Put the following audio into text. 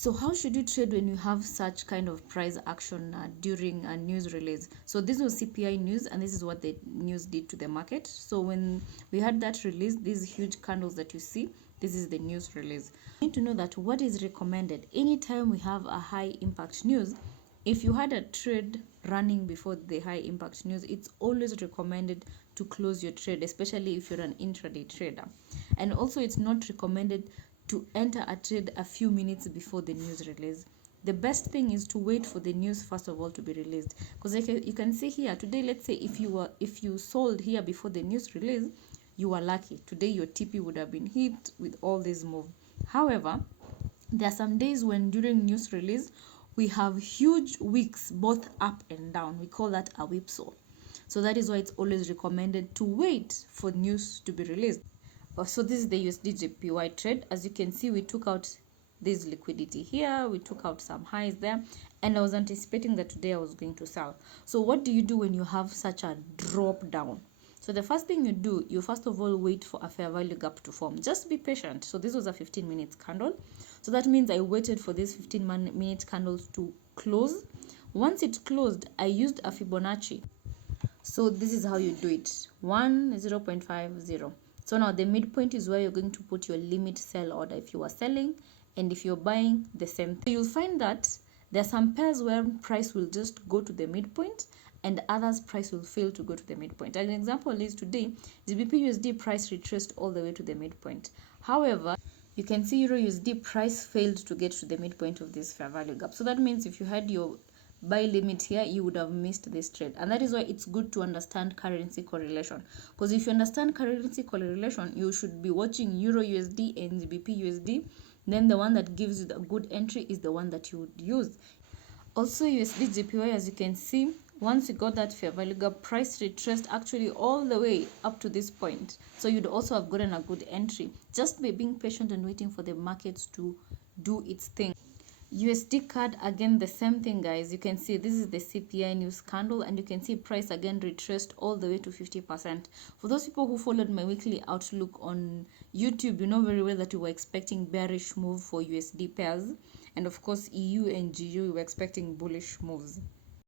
So how should you trade when you have such kind of price action during a news release? So this was CPI news, and this is what the news did to the market. So when we had that release, these huge candles that you see, this is the news release. You need to know that what is recommended anytime we have a high impact news. If you had a trade running before the high impact news, it's always recommended to close your trade, especially if you're an intraday trader. And also it's not recommended to enter a trade a few minutes before the news release. The best thing is to wait for the news first of all to be released, because like you can see here today, let's say if you sold here before the news release, you are lucky. Today your TP would have been hit with all this move. However, there are some days when during news release we have huge wicks both up and down. We call that a whipsaw. So that is why it's always recommended to wait for news to be released. So this is the USD JPY trade. As you can see, we took out this liquidity here, we took out some highs there, and I was anticipating that today I was going to sell. So what do you do when you have such a drop down? So the first thing you do, you first of all wait for a fair value gap to form. Just be patient. So this was a 15 minutes candle. So that means I waited for this 15-minute candles to close. Once it closed, I used a Fibonacci. So this is how you do it. 0.50. So now the midpoint is where you're going to put your limit sell order if you are selling, and if you're buying, the same thing. You'll find that there are some pairs where price will just go to the midpoint and others price will fail to go to the midpoint. An example is today, GBP USD price retraced all the way to the midpoint. However, you can see Euro USD price failed to get to the midpoint of this fair value gap. So that means if you had your buy limit here, you would have missed this trade. And that is why it's good to understand currency correlation, because if you understand currency correlation, you should be watching Euro USD and GBP USD. Then the one that gives you the good entry is the one that you would use. Also USD JPY, as you can see, once you got that fair value gap, price retraced actually all the way up to this point. So you'd also have gotten a good entry just by being patient and waiting for the markets to do its thing. USD CAD, again the same thing, guys. You can see this is the CPI news candle, and you can see price again retraced all the way to 50%. For those people who followed my weekly outlook on YouTube, you know very well that we were expecting bearish move for USD pairs, and of course EU and GU, we were expecting bullish moves.